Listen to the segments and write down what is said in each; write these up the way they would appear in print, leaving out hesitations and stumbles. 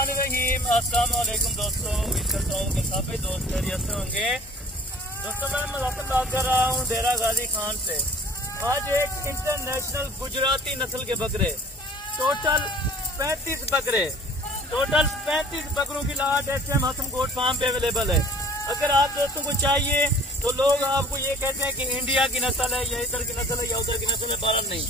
बिस्मिल्लाहिर्रहमानिर्रहीम। अस्सलाम वालेकुम दोस्तों, उम्मीद करता हूँ कि सभी दोस्त खैरियत से होंगे। दोस्तों मैं मज़ाक बात कर रहा हूँ डेरा गाजी खान से। आज एक इंटरनेशनल गुजराती नस्ल के बकरे टोटल 35 बकरों की लाट SM हसन गोट फार्म पे अवेलेबल है। अगर आप दोस्तों को चाहिए तो लोग आपको ये कहते हैं कि इंडिया की नस्ल है या इधर की नस्ल है या उधर की नस्ल है, बारह नहीं,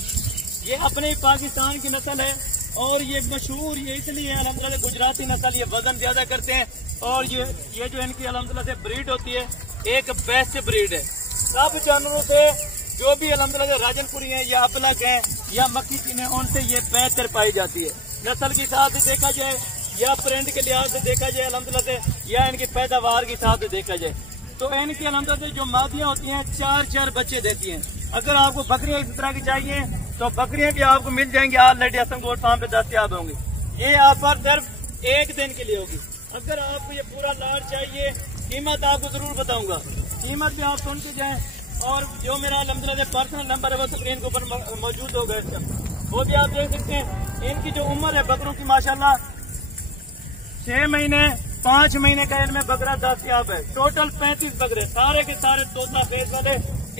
ये अपने पाकिस्तान की नस्ल है। और ये मशहूर ये इसलिए है अल्हम्दुलिल्लाह गुजराती नस्ल, ये वजन ज्यादा करते हैं। और ये जो इनकी अल्हम्दुलिल्लाह से ब्रीड होती है एक बेस्ट ब्रीड है। सब जानवरों से जो भी अल्हम्दुलिल्लाह राजनपुरी है या अबलक है या मक्की चीन है, उनसे ये बेहतर पाई जाती है। नस्ल के हिसाब से देखा जाए या प्रिंट के लिहाज से देखा जाए अल्हम्दुलिल्लाह से, या इनकी पैदावार के हिसाब से देखा जाए तो इनकी अल्हम्दुलिल्लाह से जो मादियाँ होती हैं 4 बच्चे देती हैं। अगर आपको बकरियाँ इस तरह की चाहिए तो बकरियां भी आपको मिल जाएंगी, ऑलरेडी हसन गोट फार्म पे दस्तयाब होंगी। ये ऑफर सिर्फ एक दिन के लिए होगी। अगर आपको ये पूरा लाट चाहिए, कीमत आपको जरूर बताऊंगा, कीमत भी आप सुन के जाएं। और जो मेरा अल्हम्दुलिल्लाह पर्सनल नंबर है वो स्क्रीन के ऊपर मौजूद होगा, इसका वो भी आप देख सकते हैं। इनकी जो उम्र है बकरों की माशाल्लाह 6 महीने 5 महीने का इनमें बकरा दस्तयाब है। टोटल 35 बकरे, सारे के सारे तोता फेस वाले,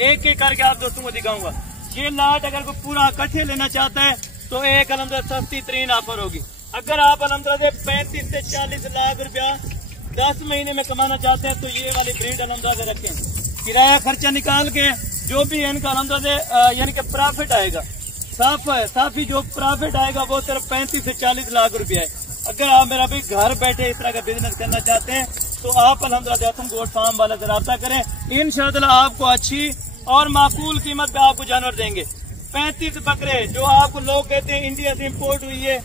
एक एक करके आप दोस्तों को दिखाऊंगा। ये लाट अगर कोई पूरा इकट्ठे लेना चाहता है तो एक अल्हम्दुलिल्लाह सस्ती तरीन ऑफर होगी। अगर आप अल्हम्दुलिल्लाह 35 से 40 लाख रुपया 10 महीने में कमाना चाहते हैं तो ये वाली ब्रीड अल्हम्दुलिल्लाह रखें। किराया खर्चा निकाल के जो भी इनका अल्हम्दुलिल्लाह यानी कि प्रॉफिट आएगा, साफी जो प्रॉफिट आएगा वो सिर्फ 35 से 40 लाख रुपया है। अगर आप मेरा भी घर बैठे इस तरह का बिजनेस करना चाहते हैं तो आप अल्हम्दुलिल्लाह हसन गोट फार्म वाला से रब्ता करें। इंशाअल्लाह आपको अच्छी और माकूल कीमत पे आपको जानवर देंगे। 35 बकरे जो आपको लोग कहते हैं इंडिया से इम्पोर्ट हुई है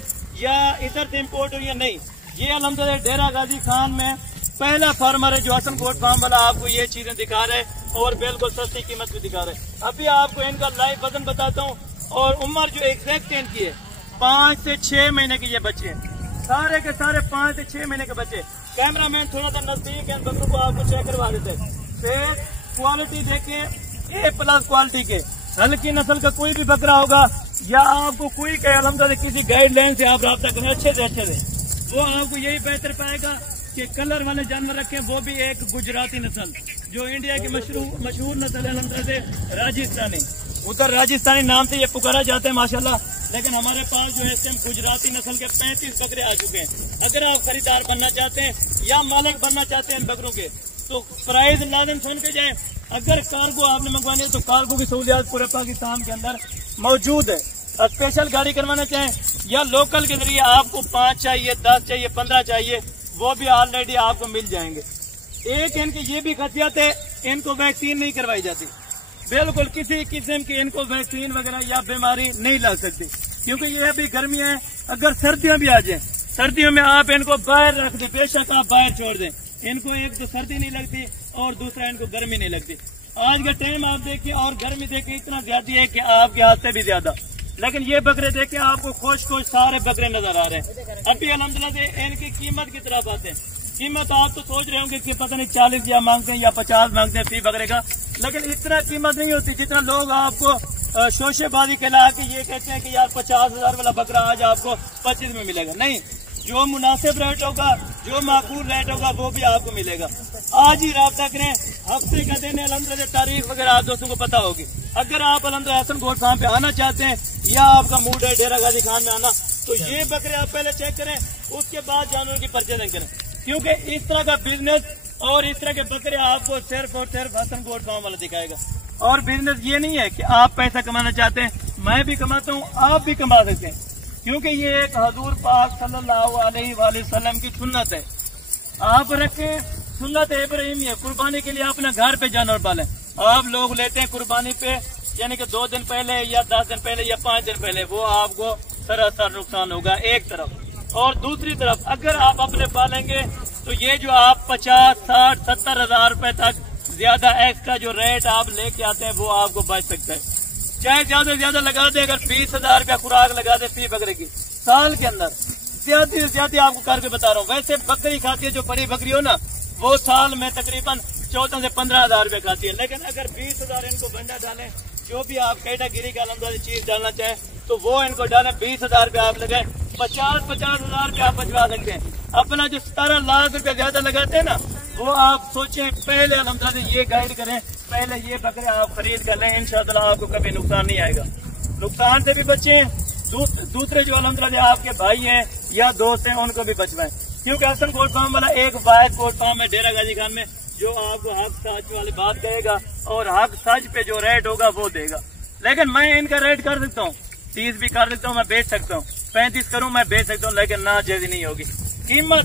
या इधर से इम्पोर्ट हुई है, नहीं, ये अल्हम्दुलिल्लाह डेरा गाजी खान में पहला फार्मर है जो हसन गोट फार्म वाला आपको ये चीजें दिखा रहे हैं और बिल्कुल सस्ती कीमत भी दिखा रहे हैं। अभी आपको इनका लाइव वजन बताता हूँ और उम्र जो एग्जैक्ट इनकी है 5 से 6 महीने के ये बच्चे हैं, सारे के सारे 5 से 6 महीने के बच्चे। कैमरामैन थोड़ा सा नजदीक है, बकरों को आपको चेक करवा देते हैं। फिर क्वालिटी देखें A+ क्वालिटी के, हल्की नस्ल का कोई भी बकरा होगा या आपको कोई कहे अल्हम्दुलिल्लाह किसी गाइडलाइन से आप रब्ता करें अच्छे से वो आपको यही बेहतर पाएगा कि कलर वाले जानवर रखें, वो भी एक गुजराती नस्ल जो इंडिया की मशहूर नस्ल है अल्हम्दुलिल्लाह राजस्थानी। उधर राजस्थानी नाम से ये पुकारा जाता है माशाल्लाह, लेकिन हमारे पास जो है गुजराती नस्ल के 35 बकरे आ चुके हैं। अगर आप खरीदार बनना चाहते हैं या मालिक बनना चाहते हैं इन बकरों के तो प्राइस लाजम सुन के जाए। अगर कार्गो आपने मंगवानी है तो कार्गो की सहूलियत पूरे पाकिस्तान के अंदर मौजूद है। स्पेशल गाड़ी करवाना चाहें या लोकल के जरिए आपको 5 चाहिए 10 चाहिए 15 चाहिए, वो भी ऑलरेडी आपको मिल जाएंगे। एक इनकी ये भी खासियत है, इनको वैक्सीन नहीं करवाई जाती, बिल्कुल किसी किस्म की इनको वैक्सीन वगैरह या बीमारी नहीं लग सकती, क्योंकि ये अभी गर्मियां हैं। अगर सर्दियां भी आ जाए, सर्दियों में आप इनको बाहर रख दें, बेशक आप बाहर छोड़ दें, इनको एक तो सर्दी नहीं लगती और दूसरा इनको गर्मी नहीं लगती। आज का टाइम आप देखिए और गर्मी देखिए इतना ज्यादा है कि आपके हाथ से भी ज्यादा, लेकिन ये बकरे देखिए आपको खुश सारे बकरे नजर आ रहे हैं। अभी अल्हम्दुलिल्लाह से इनकी कीमत की तरफ आते हैं। कीमत आप तो सोच रहे होंगे कि पता नहीं 40 या मांगते हैं या 50 मांगते हैं फी बकरे का, लेकिन इतना कीमत नहीं होती जितना लोग आपको शोशेबाजी कहला के ये कहते हैं कि यार 50,000 वाला बकरा आज आपको 25 में मिलेगा। नहीं, जो मुनासिब रेट होगा, जो माकूल रेट होगा वो भी आपको मिलेगा। आज ही रब्ता करें, हफ्ते का दिन अल्हम्दुलिल्लाह तारीख वगैरह आप दोस्तों को पता होगी। अगर आप अल्हम्दुलिल्लाह हसन गोट फार्म पे आना चाहते हैं या आपका मूड है डेरा गाजी खान में आना तो ये बकरे आप पहले चेक करें, उसके बाद जानवर की परचेजिंग करें, क्योंकि इस तरह का बिजनेस और इस तरह के बकरे आपको सिर्फ और सिर्फ हसन गोट फार्म वाला दिखाएगा। और बिजनेस ये नहीं है कि आप पैसा कमाना चाहते हैं, मैं भी कमाता हूँ, आप भी कमा सकते हैं, क्योंकि ये एक हजूर पाक सल्लल्लाहु अलैहि वसल्लम की सुन्नत है। आप रखें सुन्नत इब्राहिम है, कुर्बानी के लिए अपना घर पे जानवर पालें। आप लोग लेते हैं कुर्बानी पे, यानी कि 2 दिन पहले या 10 दिन पहले या 5 दिन पहले, वो आपको सरासर नुकसान होगा एक तरफ। और दूसरी तरफ अगर आप अपने पालेंगे तो ये जो आप 50, 60, 70 हजार रुपए तक ज्यादा एक्स्ट्रा जो रेट आप लेके आते हैं वो आपको बच सकता है। चाहे ज्यादा से ज्यादा लगा दे, अगर 20,000 रुपया खुराक लगा दे फी बकरे की साल के अंदर, ज्यादा से ज्यादा आपको करके बता रहा हूँ। वैसे बकरी खाती है जो बड़ी बकरी हो ना, वो साल में तकरीबन 14 से 15,000 रुपए खाती है, लेकिन अगर 20,000 इनको बंडा डालें, जो भी आप कैटेगरी का अल्हम्दुलिल्लाह चीज डालना चाहें तो वो इनको डालें, 20,000 रुपये आप लगाए, 50-50 हजार रुपया आप बचवा सकते हैं। अपना जो 17 लाख रुपया ज्यादा लगाते हैं ना, वो आप सोचें पहले अल्हम्दुलिल्लाह ये गाइड करें, पहले ये बकरे आप खरीद कर लें, इंशाअल्लाह आपको कभी नुकसान नहीं आएगा। नुकसान से भी बचें, दूसरे जो अल्हम्दुलिल्लाह आपके भाई हैं या दोस्त हैं उनको भी बचवाएं, क्योंकि हसन गोट फार्म वाला एक वाहिद गोट फार्म है डेरा गाजी खान में जो आपको हक सच वाली बात कहेगा और हक सच पे जो रेट होगा वो देगा। लेकिन मैं इनका रेट कर सकता हूँ, 30 भी कर सकता हूँ, मैं बेच सकता हूँ, 35 करूँ मैं बेच सकता हूँ, लेकिन ना जायज़ नहीं होगी। कीमत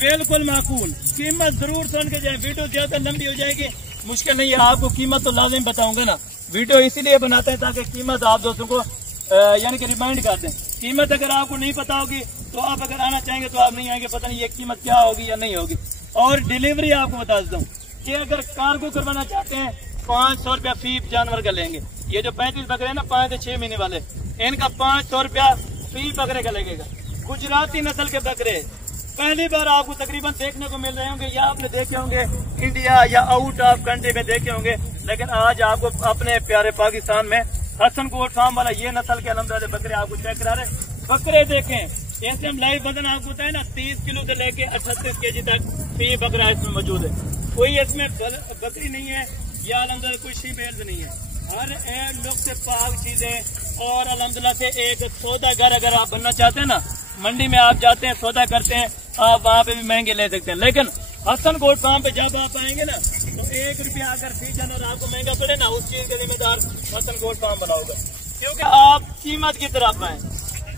बिल्कुल माकूल, कीमत जरूर सुन के जाए। वीडियो ज्यादा लंबी हो जाएगी, मुश्किल नहीं है, आपको कीमत तो लाजिम बताऊंगा ना। वीडियो इसीलिए बनाते हैं ताकि कीमत आप दोस्तों को यानी कि रिमाइंड कर दें। कीमत अगर आपको नहीं पता होगी तो आप अगर आना चाहेंगे तो आप नहीं आएंगे, पता नहीं ये कीमत क्या होगी या नहीं होगी। और डिलीवरी आपको बता देता हूँ कि अगर कार्गो करवाना चाहते हैं 500 रुपया फी जानवर का लेंगे। ये जो 35 बकरे हैं ना 5 से 6 महीने वाले, इनका 500 रुपया फी बकरे का लगेगा। गुजराती नस्ल के बकरे पहली बार आपको तकरीबन देखने को मिल रहे होंगे, या आपने देखे होंगे इंडिया या आउट ऑफ कंट्री में देखे होंगे, लेकिन आज आपको अपने प्यारे पाकिस्तान में हसन गोट फार्म वाला ये नस्ल के अल्हम्दुलिल्लाह बकरे आपको चेक करा रहे। बकरे देखें, ऐसे हम लाइव वजन आपको बताए ना 30 किलो से लेके 38 केजी तक ये बकरा इसमें मौजूद है। कोई इसमें बकरी नहीं है या अल्हम्दुलिल्लाह कोई शी बेल्स नहीं है, हर एक लोग से पाक चीजें। और अल्हम्दुलिल्लाह से एक सौदागर अगर आप बनना चाहते हैं ना, मंडी में आप जाते हैं सौदा करते हैं, आप वहाँ पे भी महंगे ले सकते हैं। लेकिन हसन गोट फार्म पे जब आप आएंगे ना तो 1 रुपया अगर फी जानवर आपको महंगा पड़े ना, उस चीज का जिम्मेदार हसन गोट फार्म बना होगा। क्योंकि आप कीमत की तरफ आए,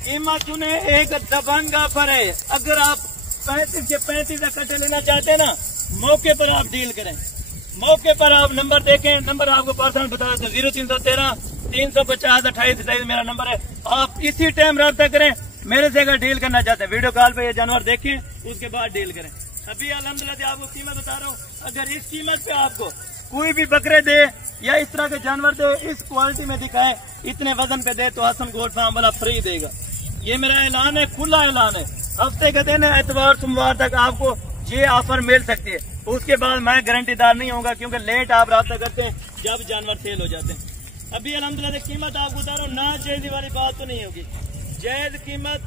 कीमत चुने एक दबंग ऑफर है। अगर आप 35 के 35 इकट्ठे लेना चाहते हैं ना, मौके पर आप डील करें, मौके पर आप नंबर देखें, नंबर आपको पर्सनल बता दें 0313 350 28 मेरा नंबर है। आप इसी टाइम रब्ता करें मेरे से अगर डील करना चाहते हैं। वीडियो कॉल पे ये जानवर देखें, उसके बाद डील करें। अभी अल्हम्दुलिल्लाह आपको कीमत बता रहा हूँ, अगर इस कीमत पे आपको कोई भी बकरे दे या इस तरह के जानवर दे, इस क्वालिटी में दिखाए, इतने वजन पे दे, तो हसन गोट फार्म वाला फ्री देगा। ये मेरा ऐलान है, खुला ऐलान है। हफ्ते के दिन एतवार सोमवार तक आपको ये ऑफर मिल सकती है। उसके बाद मैं गारंटीदार नहीं होगा, क्योंकि लेट आप रब्ता करते हैं जब जानवर सेल हो जाते हैं। अभी अल्हम्दुलिल्लाह कीमत आपको बता रहा हूँ, ना जायज़ वाली बात तो नहीं होगी, जायज़ कीमत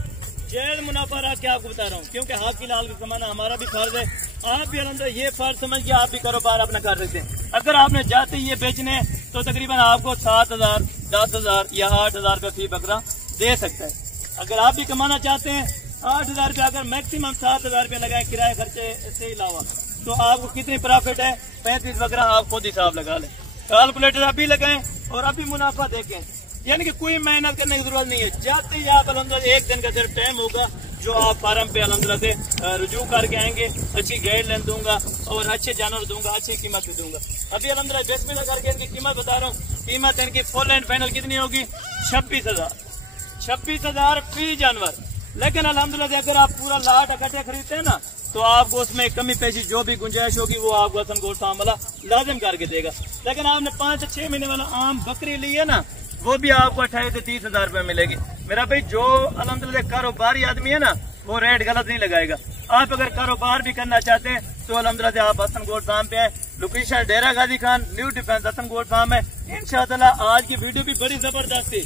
जायज़ मुनाफा रख के आपको बता रहा हूँ, क्योंकि हक की लाल का कमाना हमारा भी फर्ज है। आप भी अल्हम्दुलिल्लाह ये फर्ज समझ के आप भी कारोबार अपना कर सकते हैं। अगर आपने जाते ये बेचने तो तकरीबन आपको 7,000 10,000 या 8,000 रुपये फी बकरा दे सकता है। अगर आप भी कमाना चाहते हैं 8,000 रुपया, अगर मैक्सिमम 7,000 रुपये लगाए किराए खर्चे से अलावा, तो आपको कितनी प्रॉफिट है 35 बकरा आप खुद हिसाब लगा लें, कैलकुलेटर अभी लगाएं और अभी मुनाफा देखें। यानी कि कोई मेहनत करने की जरूरत नहीं है, जाते ही आप अल्हम्दुलिल्लाह 1 दिन का सिर्फ टाइम होगा जो आप फार्म पे अल्हम्दुलिल्लाह से रुजू करके आएंगे। अच्छी गाइडलाइन दूंगा और अच्छे जानवर दूंगा, अच्छी कीमत भी दूंगा। अभी अल्हम्दुलिल्लाह बिस्मिल्लाह करके इनकी कीमत बता रहा हूँ। कीमत इनकी फुल एंड फाइनल कितनी होगी? 26,000 फी जानवर। लेकिन अल्हम्दुलिल्लाह अगर आप पूरा लाट इकट्ठे खरीदते हैं ना, तो आपको उसमें कमी पेशी जो भी गुंजाइश होगी वो आपको हसन गोट फार्म वाला लाजिम करके देगा। लेकिन आपने 5 से 6 महीने वाला आम बकरी ली है ना, वो भी आपको 28 से 30,000 रुपये मिलेगी। मेरा भाई जो अल्हम्दुलिल्लाह कारोबारी आदमी है ना, वो रेट गलत नहीं लगाएगा। आप अगर कारोबार भी करना चाहते हैं तो अल्हम्दुलिल्लाह आप हसन गोट फार्म पे आए। Location Dera Ghazi Khan, new defence, Hasan goat farm है। इंशाअल्लाह आज की वीडियो भी बड़ी जबरदस्त थी,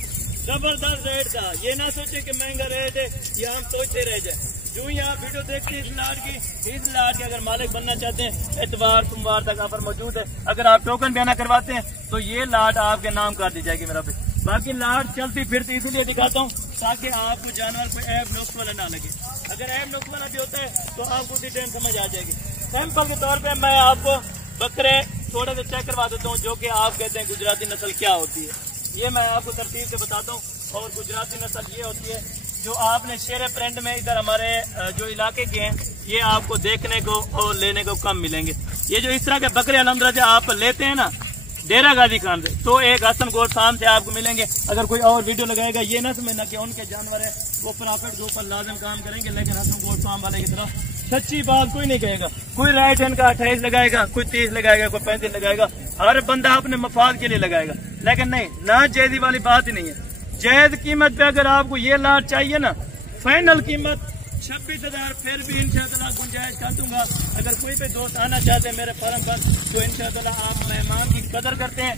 जबरदस्त रेट था। ये ना सोचे कि महंगा रेट है या हम सोचते रह जाए। जो ही आप वीडियो देखते हैं इस लाट की अगर मालिक बनना चाहते हैं, एतवार सोमवार तक ऑफर मौजूद है। अगर आप टोकन बयाना करवाते हैं तो ये लाट आपके नाम कर दी जाएगी मेरा भाई। बाकी लाट चलती फिरती इसीलिए दिखाता हूँ ताकि आपको जानवर कोई ऐप नुक्स वाला ना लगे। अगर ऐप नुक्स वाला भी होता है तो आपको उसी टाइम समझ आ जाएगी। सैंपल के तौर पे मैं आपको बकरे थोड़े से चेक करवा देता हूँ, जो कि आप कहते हैं गुजराती नस्ल क्या होती है। ये मैं आपको तरतीब से बताता हूँ। और गुजराती नस्ल ये होती है जो आपने शेर प्रिंट में इधर हमारे जो इलाके के हैं, ये आपको देखने को और लेने को कम मिलेंगे। ये जो इस तरह के बकरे अल्हम्दुलिल्लाह आप लेते हैं ना डेरा गाजी खान से, तो एक हसन गोट फार्म से आपको मिलेंगे। अगर कोई और वीडियो लगाएगा ये ना समझना कि उनके जानवर है वो प्रॉफिट के ऊपर लाजिम काम करेंगे, लेकिन हसन गोट फार्म वाले की तरफ सच्ची बात कोई नहीं कहेगा। कोई राइट हैंड का 28 लगाएगा, कोई 30 लगाएगा, कोई 35 लगाएगा, हर बंदा अपने मफाद के लिए लगाएगा। लेकिन नहीं, ना जायज़ी वाली बात ही नहीं है। जायज़ कीमत पे अगर आपको ये लाट चाहिए ना, फाइनल कीमत 26,000, फिर भी इंशाअल्लाह गुंजाइश कर दूंगा। अगर कोई भी दोस्त आना चाहते हैं मेरे फार्म पर तो इंशाअल्लाह आप मेहमान की कदर करते हैं,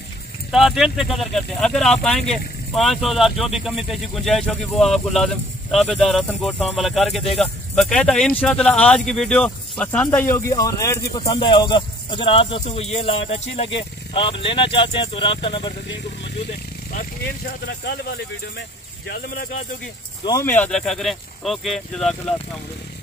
दिल से कदर करते हैं। अगर आप आएंगे 500,000 जो भी कमी पेशी गुंजाइश होगी वो आपको लाजिम ताबेदार हसन गोट फार्म वाला करके देगा बकायदा। इंशाअल्लाह आज की वीडियो पसंद आई होगी और रेट भी पसंद आया होगा। अगर आप दोस्तों को ये लाट अच्छी लगे, आप लेना चाहते हैं तो राब्ता नंबर स्क्रीन पर मौजूद है। बाकी इंशाअल्लाह कल वाली वीडियो में जल्द मुलाकात होगी। दुआ में याद रखा करें। ओके, जज़ाकल्लाह।